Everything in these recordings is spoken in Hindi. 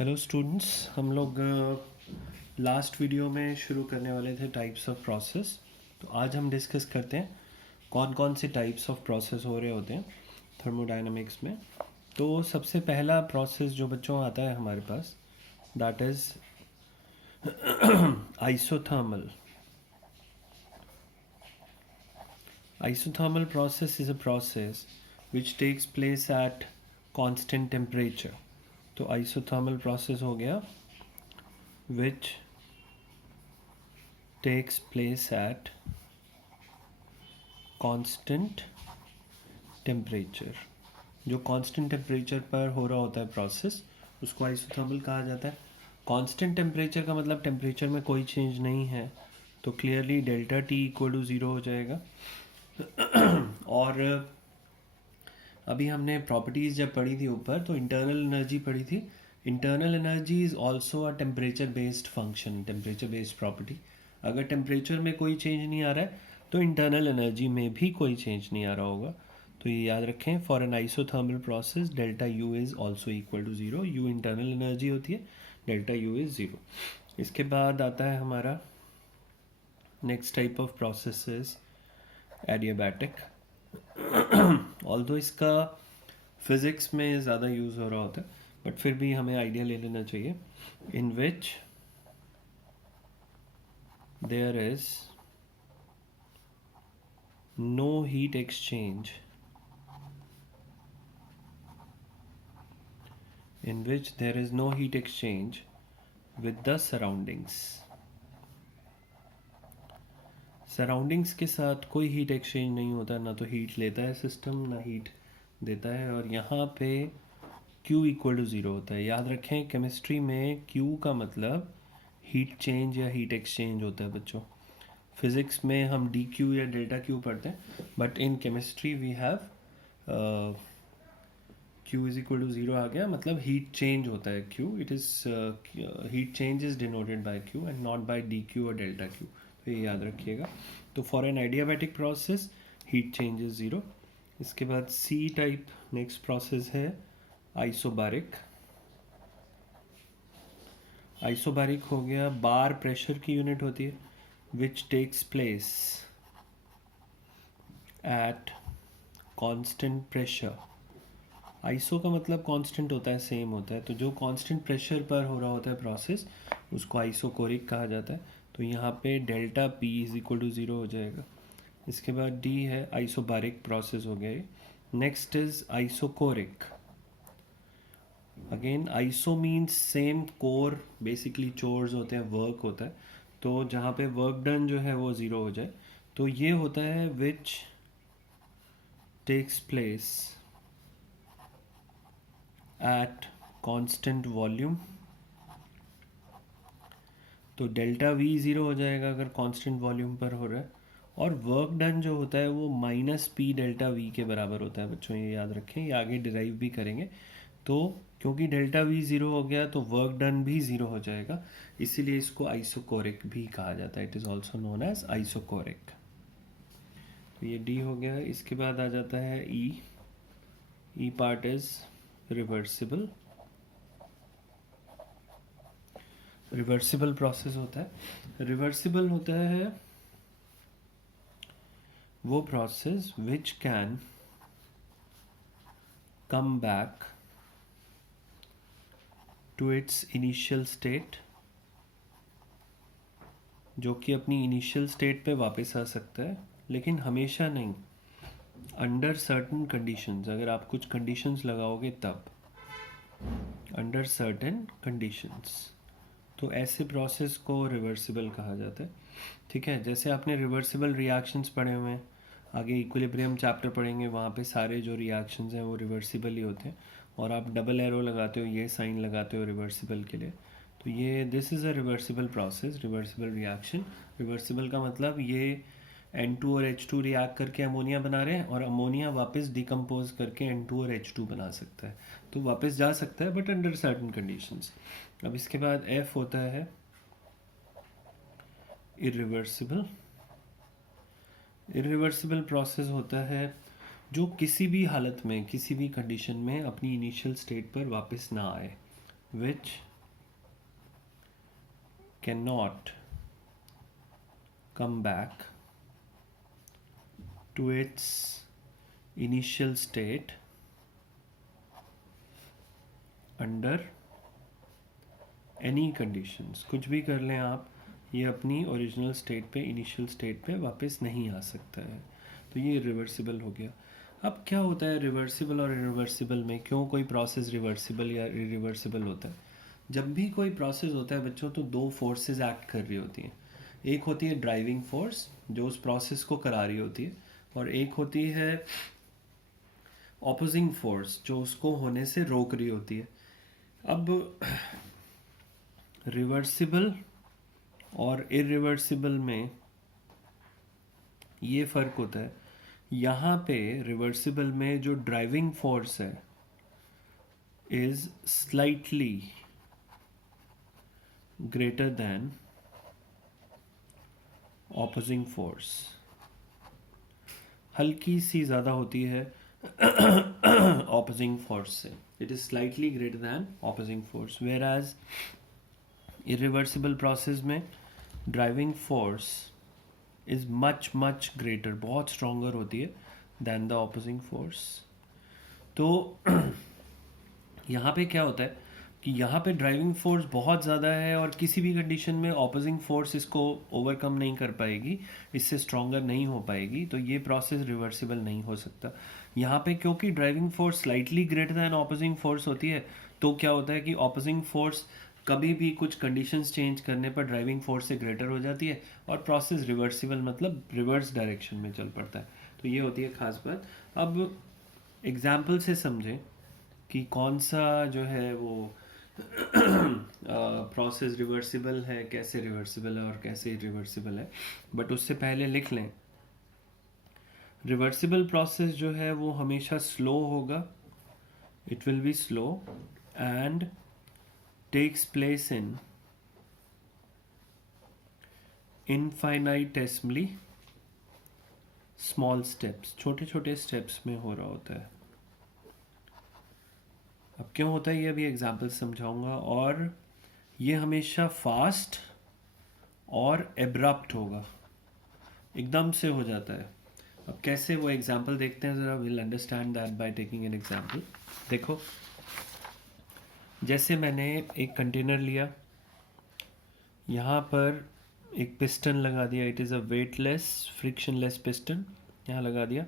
हेलो स्टूडेंट्स, हम लोग लास्ट वीडियो में शुरू करने वाले थे टाइप्स ऑफ प्रोसेस। तो आज हम डिस्कस करते हैं कौन कौन से टाइप्स ऑफ प्रोसेस हो रहे होते हैं थर्मोडायनामिक्स में। तो सबसे पहला प्रोसेस जो बच्चों आता है हमारे पास, that is isothermal. Isothermal process is a process which takes place at constant temperature. तो isothermal process हो गया which takes place at constant temperature। जो constant temperature पर हो रहा होता है प्रोसेस उसको isothermal कहा जाता है। constant temperature का मतलब टेम्परेचर में कोई चेंज नहीं है, तो clearly delta T equal to zero हो जाएगा। और अभी हमने प्रॉपर्टीज़ जब पढ़ी थी ऊपर, तो इंटरनल एनर्जी पढ़ी थी। Internal energy is also a temperature based function, temperature based property. अगर टेम्परेचर में कोई चेंज नहीं आ रहा है तो इंटरनल एनर्जी में भी कोई चेंज नहीं आ रहा होगा। तो ये याद रखें, for an isothermal process delta U is also equal to zero. U internal energy होती है, डेल्टा यू इज़ ज़ीरो। इसके बाद आता है हमारा next type of process is adiabatic. Although इसका फिज़िक्स में ज़्यादा यूज़ हो रहा होता है, बट फिर भी हमें आइडिया ले लेना चाहिए। In which there is no heat exchange, in which there is no heat exchange with the surroundings। Surroundings के साथ कोई हीट एक्सचेंज नहीं होता, ना तो हीट लेता है सिस्टम ना हीट देता है। और यहाँ पे Q इक्वल टू ज़ीरो होता है। याद रखें, केमिस्ट्री में Q का मतलब हीट चेंज या हीट एक्सचेंज होता है बच्चों। फिज़िक्स में हम dQ या डेल्टा Q पढ़ते हैं, but in chemistry we have Q is equal to zero आ गया, मतलब हीट चेंज होता है Q। It is heat change is denoted by Q and not by dQ और डेल्टा Q। तो ये याद रखिएगा। तो for an adiabatic process heat change is zero. इसके बाद C टाइप नेक्स्ट प्रोसेस है आइसोबारिक। आइसोबारिक हो गया, बार प्रेशर की यूनिट होती है which takes place at constant pressure. Iso का मतलब कांस्टेंट होता है, सेम होता है। तो जो कांस्टेंट प्रेशर पर हो रहा होता है प्रोसेस उसको आइसोकोरिक कहा जाता है। तो यहाँ पे delta P is equal to zero हो जाएगा। इसके बाद डी है आइसोबारिक प्रोसेस हो गया ये। Next is isochoric. Again iso means same, core basically chores होते हैं, वर्क होता है। तो जहाँ पे वर्क डन जो है वो ज़ीरो हो जाए, तो ये होता है which takes place at constant volume. तो डेल्टा वी ज़ीरो हो जाएगा अगर कांस्टेंट वॉल्यूम पर हो रहा है। और वर्क डन जो होता है वो माइनस पी डेल्टा वी के बराबर होता है बच्चों, ये याद रखें, ये आगे डिराइव भी करेंगे। तो क्योंकि डेल्टा वी ज़ीरो हो गया तो वर्क डन भी ज़ीरो हो जाएगा, इसीलिए इसको आइसोकोरिक भी कहा जाता है। It is also known as isochoric. तो ये डी हो गया। इसके बाद आ जाता है E. E part is reversible. Reversible process होता है। रिवर्सिबल होता है वो process which can come back to its initial state, जो कि अपनी इनिशियल स्टेट पे वापस आ सकता है, लेकिन हमेशा नहीं, अंडर सर्टेन कंडीशंस। अगर आप कुछ कंडीशंस लगाओगे तब, अंडर सर्टेन कंडीशंस, तो ऐसे प्रोसेस को रिवर्सिबल कहा जाता है। ठीक है, जैसे आपने रिवर्सिबल रिएक्शंस पढ़े हुए हैं, आगे इक्विलिब्रियम चैप्टर पढ़ेंगे, वहाँ पे सारे जो रिएक्शंस हैं वो रिवर्सिबल ही होते हैं। और आप डबल एरो लगाते हो, ये साइन लगाते हो रिवर्सिबल के लिए। तो ये this is a reversible process, reversible reaction. Reversible का मतलब ये N2 और H2 रिएक्ट करके अमोनिया बना रहे हैं, और अमोनिया वापस डिकम्पोज करके N2 और H2 बना सकता है। तो वापस जा सकता है, बट अंडर सर्टेन कंडीशंस। अब इसके बाद F होता है इरिवर्सिबल। इरिवर्सिबल प्रोसेस होता है जो किसी भी हालत में, किसी भी कंडीशन में अपनी इनिशियल स्टेट पर वापस ना आए, which can not come back to its initial state under any conditions. कुछ भी कर लें आप, ये अपनी ओरिजिनल स्टेट पे, इनिशियल स्टेट पे वापस नहीं आ सकता है। तो ये रिवर्सिबल हो गया। अब क्या होता है रिवर्सिबल और इरिवर्सिबल में, क्यों कोई प्रोसेस रिवर्सिबल या इरिवर्सिबल होता है? जब भी कोई प्रोसेस होता है बच्चों, तो दो फोर्सेस एक्ट कर रही होती हैं। एक होती है ड्राइविंग फोर्स जो उस प्रोसेस को करा रही होती है, और एक होती है ऑपोजिंग फोर्स जो उसको होने से रोक रही होती है। अब रिवर्सिबल और इरिवर्सिबल में ये फ़र्क होता है। यहाँ पे रिवर्सिबल में जो ड्राइविंग फोर्स है is slightly greater than opposing force, हल्की सी ज़्यादा होती है ऑपोजिंग फोर्स से। It is slightly greater than opposing force, whereas irreversible process में driving force is much much greater, बहुत स्ट्रॉन्गर होती है दैन द ऑपोजिंग फोर्स। तो यहाँ पे क्या होता है कि यहाँ पे ड्राइविंग फोर्स बहुत ज़्यादा है और किसी भी कंडीशन में ऑपोजिंग फोर्स इसको ओवरकम नहीं कर पाएगी, इससे स्ट्रॉन्गर नहीं हो पाएगी, तो ये प्रोसेस रिवर्सिबल नहीं हो सकता। यहाँ पे क्योंकि driving force slightly greater than opposing force होती है, तो क्या होता है कि ऑपोजिंग फोर्स कभी भी कुछ कंडीशंस चेंज करने पर ड्राइविंग फोर्स से ग्रेटर हो जाती है और प्रोसेस रिवर्सिबल मतलब रिवर्स डायरेक्शन में चल पड़ता है। तो ये होती है खास बात। अब एग्जाम्पल से समझें कि कौन सा जो है वो प्रोसेस रिवर्सिबल है, कैसे रिवर्सिबल है और कैसे रिवर्सिबल है। बट उससे पहले लिख लें, रिवर्सिबल प्रोसेस जो है वो हमेशा स्लो होगा, it will be slow and takes place in infinitesimally small steps, छोटे छोटे स्टेप्स में हो रहा होता है। अब क्यों होता है ये अभी एग्जाम्पल समझाऊंगा। और ये हमेशा फास्ट और एब्रप्ट होगा, एकदम से हो जाता है। अब कैसे, वो एग्जाम्पल देखते हैं ज़रा, will understand that by taking an example. देखो, जैसे मैंने एक कंटेनर लिया, यहाँ पर एक पिस्टन लगा दिया, it is a weightless frictionless piston, यहाँ लगा दिया,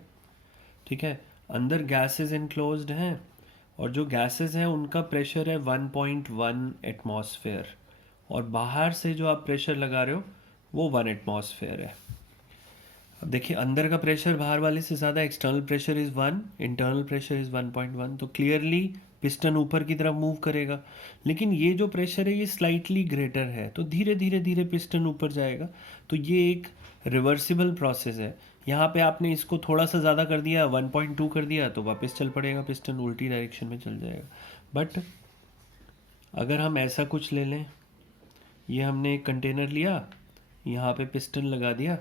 ठीक है। अंदर गैसेस इनक्लोज्ड हैं और जो गैसेस हैं उनका प्रेशर है 1.1 एटमॉस्फेयर, और बाहर से जो आप प्रेशर लगा रहे हो वो 1 एटमॉस्फेयर है। अब देखिए, अंदर का प्रेशर बाहर वाले से ज़्यादा, external pressure is 1, internal pressure is 1.1, तो क्लियरली पिस्टन ऊपर की तरफ मूव करेगा। लेकिन ये जो प्रेशर है ये स्लाइटली ग्रेटर है, तो धीरे धीरे धीरे पिस्टन ऊपर जाएगा। तो ये एक रिवर्सिबल प्रोसेस है। यहाँ पे आपने इसको थोड़ा सा ज़्यादा कर दिया, 1.2 कर दिया, तो वापस चल पड़ेगा, पिस्टन उल्टी डायरेक्शन में चल जाएगा। बट अगर हम ऐसा कुछ ले लें, ये हमने एक कंटेनर लिया, यहाँ पे पिस्टन लगा दिया,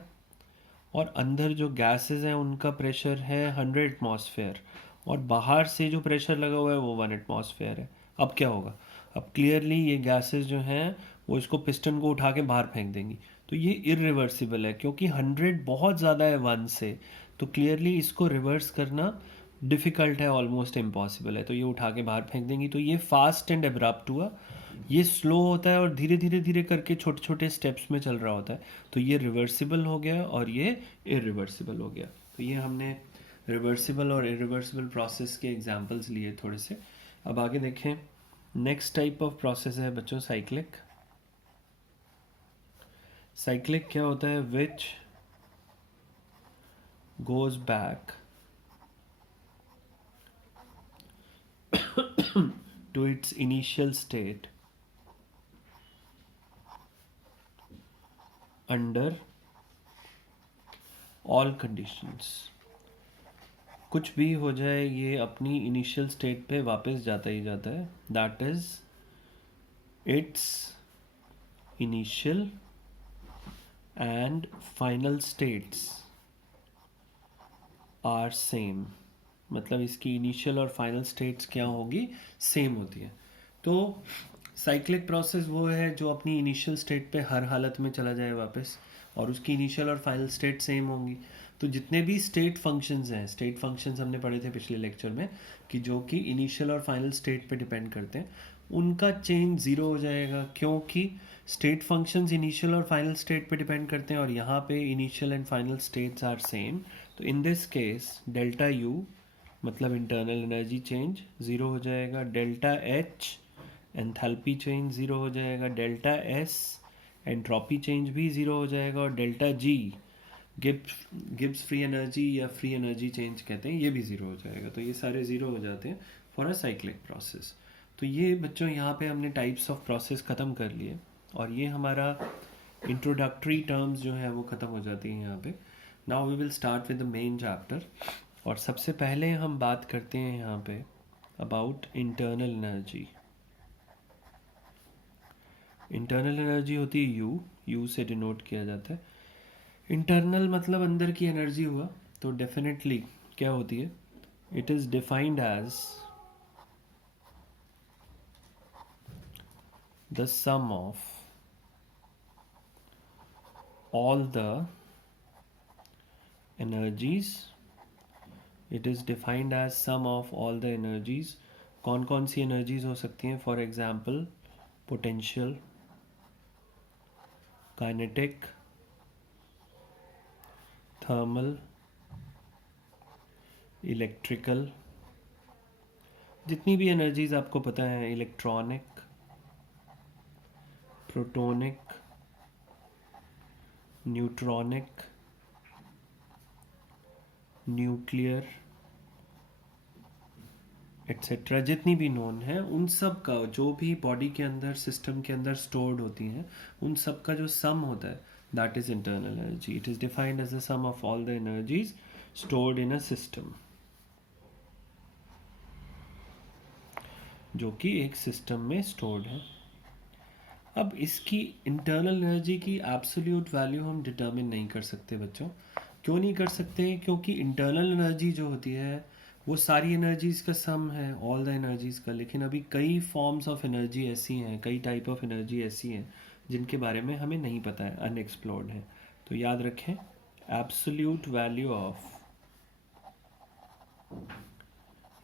और अंदर जो गैसेस हैं उनका प्रेशर है 100 एटमॉस्फेयर, और बाहर से जो प्रेशर लगा हुआ है वो 1 एटमॉस्फेयर है। अब क्या होगा, अब क्लियरली ये गैसेस जो हैं वो इसको पिस्टन को उठा के बाहर फेंक देंगी। तो ये इरिवर्सिबल है, क्योंकि 100 बहुत ज़्यादा है 1 से, तो क्लियरली इसको रिवर्स करना डिफ़िकल्ट है, ऑलमोस्ट इम्पॉसिबल है, तो ये उठा के बाहर फेंक देंगी। तो ये फास्ट एंड एब्रप्ट हुआ, ये स्लो होता है और धीरे धीरे धीरे करके छोटे छोटे स्टेप्स में चल रहा होता है। तो ये रिवर्सिबल हो गया और ये इरिवर्सिबल हो गया। तो ये हमने रिवर्सिबल और इरिवर्सिबल प्रोसेस के एग्जांपल्स लिए थोड़े से। अब आगे देखें, नेक्स्ट टाइप ऑफ प्रोसेस है बच्चों साइक्लिक। साइक्लिक क्या होता है, which goes back to its initial state under all conditions। कुछ भी हो जाए ये अपनी इनिशियल स्टेट पे वापस जाता ही जाता है, that is its initial and final states are same. मतलब इसकी इनिशियल और फाइनल स्टेट्स क्या होगी, सेम होती है। तो साइक्लिक प्रोसेस वो है जो अपनी इनिशियल स्टेट पे हर हालत में चला जाए वापस, और उसकी इनिशियल और फाइनल स्टेट सेम होंगी। तो जितने भी स्टेट फंक्शंस हैं, स्टेट फंक्शंस हमने पढ़े थे पिछले लेक्चर में कि जो कि इनिशियल और फाइनल स्टेट पे डिपेंड करते हैं, उनका चेंज ज़ीरो हो जाएगा, क्योंकि स्टेट फंक्शंस इनिशियल और फाइनल स्टेट पे डिपेंड करते हैं और यहाँ पे initial and final states are same. तो in this case delta U मतलब इंटरनल एनर्जी चेंज ज़ीरो हो जाएगा, delta H enthalpy change zero हो जाएगा, डेल्टा एस एंट्रोपी चेंज भी ज़ीरो हो जाएगा, और delta G Gibbs free energy या फ्री एनर्जी चेंज कहते हैं, ये भी ज़ीरो हो जाएगा। तो ये सारे ज़ीरो हो जाते हैं फॉर अ साइक्लिक प्रोसेस। तो ये बच्चों यहाँ पे हमने टाइप्स ऑफ प्रोसेस ख़त्म कर लिए, और ये हमारा इंट्रोडक्टरी टर्म्स जो है वो ख़त्म हो जाती हैं यहाँ पे। Now we will start with the main chapter, और सबसे पहले हम बात करते हैं यहाँ पे about internal energy. Internal energy होती है यू से डिनोट किया जाता है। इंटरनल मतलब अंदर की एनर्जी हुआ, तो डेफिनेटली क्या होती है, it is defined as the sum of all the energies. It is defined as sum of all the energies. कौन कौन सी energies हो सकती हैं? For example, potential, kinetic, thermal, electrical, जितनी भी energies आपको पता है, electronic, protonic, neutronic, nuclear etcetera, जितनी भी नोन है, उन सब का जो भी बॉडी के अंदर सिस्टम के अंदर स्टोर्ड होती हैं, उन सब का जो सम होता है that is internal energy. It is defined as the sum of all the energies stored in a system, जो कि एक सिस्टम में स्टोर्ड है। अब इसकी इंटरनल एनर्जी की एब्सोल्यूट वैल्यू हम डिटर्मिन नहीं कर सकते बच्चों। क्यों नहीं कर सकते? क्योंकि इंटरनल एनर्जी जो होती है वो सारी एनर्जीज़ का सम है, ऑल द एनर्जीज़ का। लेकिन अभी कई फॉर्म्स ऑफ एनर्जी ऐसी हैं, कई टाइप ऑफ एनर्जी ऐसी हैं जिनके बारे में हमें नहीं पता है, अनएक्सप्लोर्ड है। तो याद रखें, एब्सोल्यूट वैल्यू ऑफ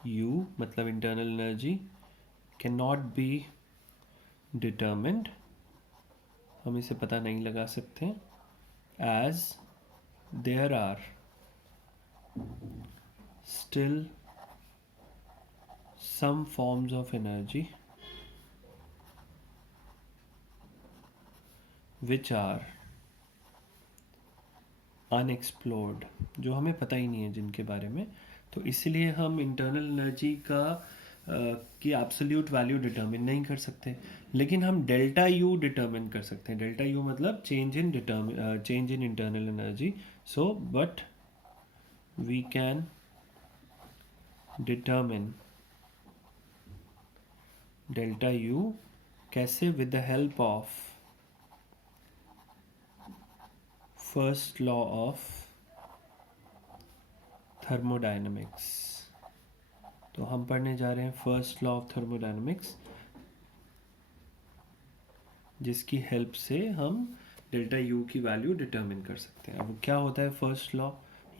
यू मतलब internal energy can not be determined, हम इसे पता नहीं लगा सकते, as there are still some forms of energy which are unexplored, जो हमें पता ही नहीं है जिनके बारे में। तो इसलिए हम इंटरनल एनर्जी का की एब्सोल्यूट वैल्यू डिटर्मिन नहीं कर सकते, लेकिन हम डेल्टा यू डिटर्मिन कर सकते हैं। डेल्टा यू मतलब change in internal energy. So but we can determine delta U कैसे? With the help of first law of thermodynamics. तो हम पढ़ने जा रहे हैं फर्स्ट लॉ ऑफ थर्मोडायनेमिक्स, जिसकी हेल्प से हम डेल्टा यू की वैल्यू डिटर्मिन कर सकते हैं। अब क्या होता है फर्स्ट लॉ?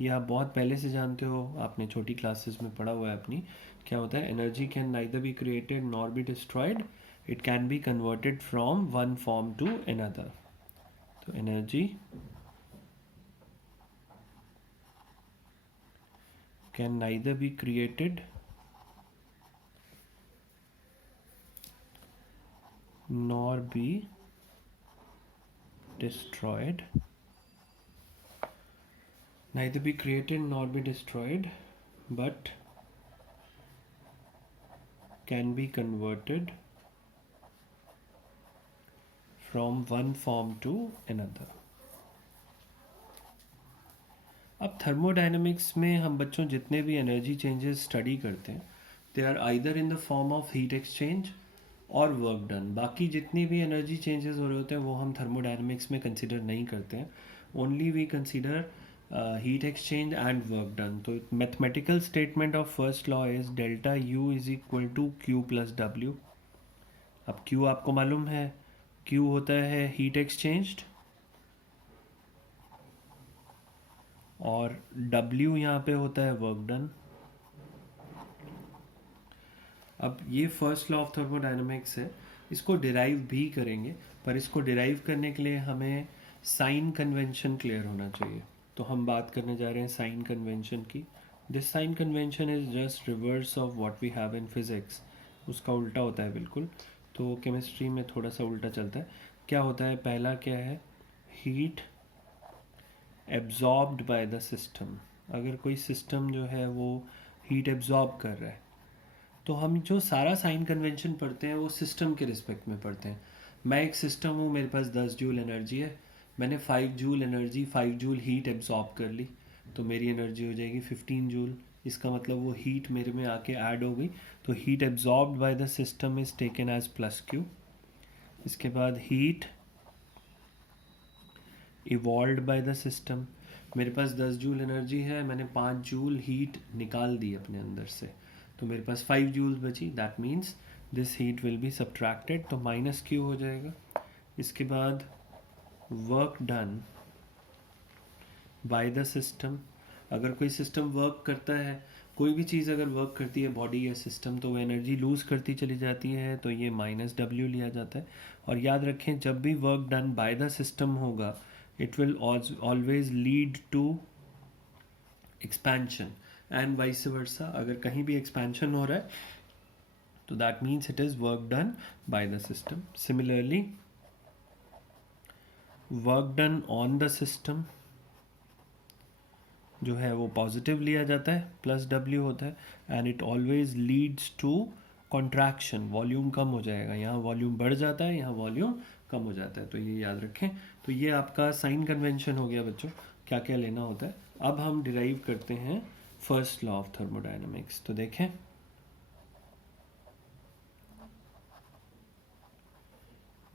ये आप बहुत पहले से जानते हो, आपने छोटी क्लासेस में पढ़ा हुआ है अपनी। क्या होता है? Energy can neither be created nor be destroyed, it can be converted from one form to another. तो energy can neither be created nor be destroyed, neither be created nor be destroyed, but can be converted from one form to another. अब थर्मोडायनेमिक्स में हम बच्चों जितने भी एनर्जी चेंजेस स्टडी करते हैं, they are either in the form of heat exchange और वर्क डन। बाकी जितनी भी एनर्जी चेंजेस हो रहे होते हैं वो हम थर्मोडायनेमिक्स में कंसिडर नहीं करते हैं, only we consider heat exchange and work done. तो mathematical statement of first law is delta U is equal to Q plus W, अब Q आपको मालूम है, Q होता है हीट एक्सचेंज्ड, और W यहाँ पे होता है वर्क डन। अब ये फर्स्ट लॉ ऑफ थर्मोडायनामिक्स है, इसको डिराइव भी करेंगे, पर इसको डिराइव करने के लिए हमें साइन कन्वेंशन क्लियर होना चाहिए। तो हम बात करने जा रहे हैं साइन कन्वेंशन की। This sign convention is just reverse of what we have in physics, उसका उल्टा होता है बिल्कुल। तो केमिस्ट्री में थोड़ा सा उल्टा चलता है। क्या होता है, पहला क्या है, heat absorbed by the system. अगर कोई सिस्टम जो है वो हीट एब्जॉर्ब कर रहा है, तो हम जो सारा साइन कन्वेंशन पढ़ते हैं वो सिस्टम के रिस्पेक्ट में पढ़ते हैं। मैं एक सिस्टम हूँ, मेरे पास 10 जूल एनर्जी है, मैंने 5 joule energy, 5 joule heat absorb कर ली, तो मेरी एनर्जी हो जाएगी 15 जूल। इसका मतलब वो हीट मेरे में आके ऐड हो गई, तो heat absorbed by the system is taken as plus Q. इसके बाद heat evolved by the system, मेरे पास 10 जूल एनर्जी है, मैंने 5 जूल हीट निकाल दी अपने अंदर से, तो मेरे पास 5 जूल्स बची। That means this heat will be subtracted, तो माइनस क्यू हो जाएगा। इसके बाद work done by the system. अगर कोई सिस्टम वर्क करता है, कोई भी चीज़ अगर वर्क करती है, बॉडी या सिस्टम, तो वो एनर्जी लूज़ करती चली जाती है, तो ये माइनस डब्ल्यू लिया जाता है। और याद रखें, जब भी work done by the system होगा, it will always lead to expansion and vice versa. अगर कहीं भी एक्सपेंशन हो रहा है, तो that means it is work done by the system. Similarly work done on the system जो है वो पॉजिटिव लिया जाता है, प्लस डब्ल्यू होता है, and it always leads to contraction, volume कम हो जाएगा, यहाँ वॉल्यूम बढ़ जाता है, यहाँ वॉल्यूम कम हो जाता है, तो ये याद रखें। तो ये आपका साइन कन्वेंशन हो गया बच्चों, क्या क्या लेना होता है। अब हम डिराइव करते हैं फर्स्ट लॉ ऑफ थर्मोडायनामिक्स। तो देखें,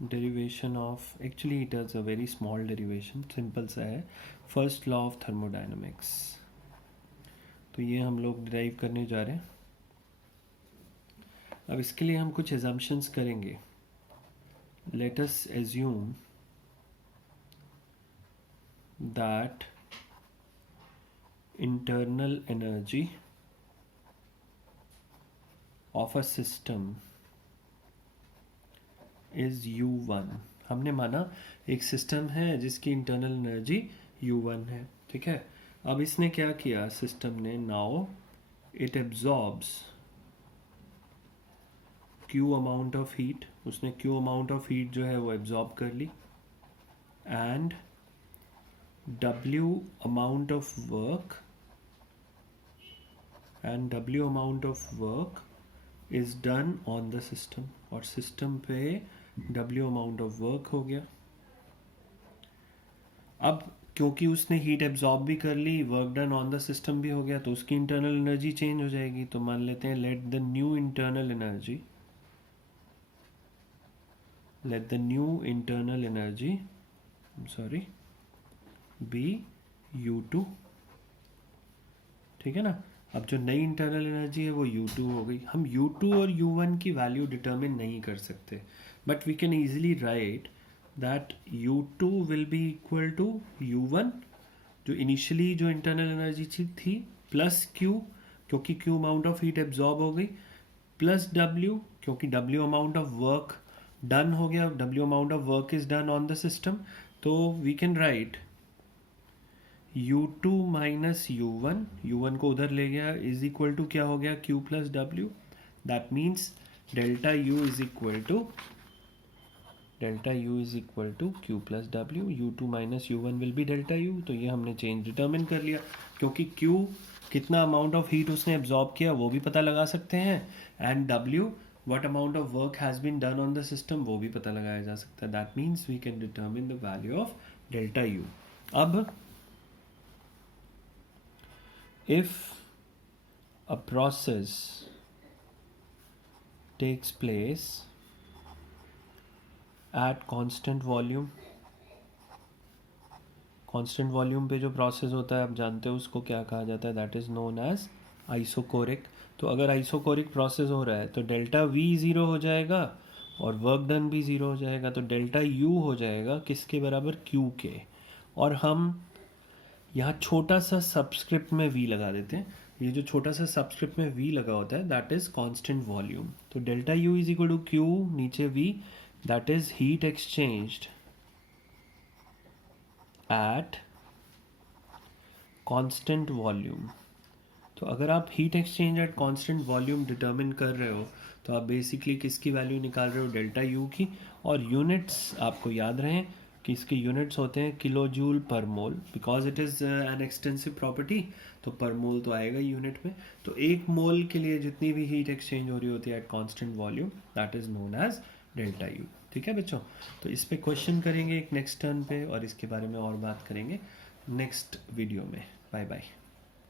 derivation of, actually it is a very small derivation, simple सा है, फर्स्ट लॉ ऑफ थर्मोडायनामिक्स। तो ये हम लोग डिराइव करने जा रहे हैं। अब इसके लिए हम कुछ एजम्पशंस करेंगे। Let us assume that internal energy of a system is U1। हमने माना एक सिस्टम है जिसकी इंटरनल एनर्जी U1 है, ठीक है। अब इसने क्या किया, सिस्टम ने, now it absorbs Q amount of heat, उसने Q अमाउंट ऑफ हीट जो है वो एब्जॉर्ब कर ली, and W amount of work and W amount of work is done on the system, और सिस्टम पे W amount of work हो गया। अब क्योंकि उसने हीट एब्जॉर्ब भी कर ली, work done on the system भी हो गया, तो उसकी इंटरनल एनर्जी चेंज हो जाएगी। तो मान लेते हैं let the new internal energy be U2, ठीक है ना। अब जो नई इंटरनल एनर्जी है वो U2 हो गई। हम U2 और U1 की वैल्यू डिटरमिन नहीं कर सकते, but we can easily write that U2 will be equal to U1, जो इनिशियली जो इंटरनल एनर्जी थी, प्लस Q, क्योंकि Q amount of heat absorb हो गई, प्लस W, क्योंकि W amount of work done हो गया, W amount of work is done on the system. तो we can write U2 minus U1 को उधर ले गया, इज इक्वल टू क्या हो गया, Q plus W। That means delta U is equal to Q plus W। U2 minus U1 will be delta U। तो ये हमने चेंज डिटरमिन कर लिया, क्योंकि Q कितना अमाउंट ऑफ हीट उसने एब्जॉर्ब किया वो भी पता लगा सकते हैं, and W what amount of work has been done on the system वो भी पता लगाया जा सकता है। That means we can determine the value of delta U। अब if a process takes place at constant volume पे जो प्रोसेस होता है आप जानते हो उसको क्या कहा जाता है, that is known as isochoric. तो अगर आइसोकोरिक प्रोसेस हो रहा है तो डेल्टा V ज़ीरो हो जाएगा और वर्क डन भी ज़ीरो हो जाएगा, तो डेल्टा यू हो जाएगा किसके बराबर, क्यू के। और हम यहाँ छोटा सा सबस्क्रिप्ट में वी लगा देते हैं। ये जो छोटा सा सबस्क्रिप्ट में वी लगा होता है दैट इज कांस्टेंट वॉल्यूम। तो delta U is equal to Q, नीचे V, that is heat exchanged at constant volume. तो अगर आप heat exchange at constant volume determine कर रहे हो तो आप बेसिकली किसकी वैल्यू निकाल रहे हो, डेल्टा यू की। और यूनिट्स आपको याद रहें कि इसके यूनिट्स होते हैं किलो जूल पर मोल, because it is an extensive property, तो पर मोल तो आएगा यूनिट में। तो एक मोल के लिए जितनी भी हीट एक्सचेंज हो रही होती है at constant volume, that is known as delta U. ठीक है बच्चों, तो इस पे क्वेश्चन करेंगे एक नेक्स्ट टर्न पे, और इसके बारे में और बात करेंगे नेक्स्ट वीडियो में। Bye bye.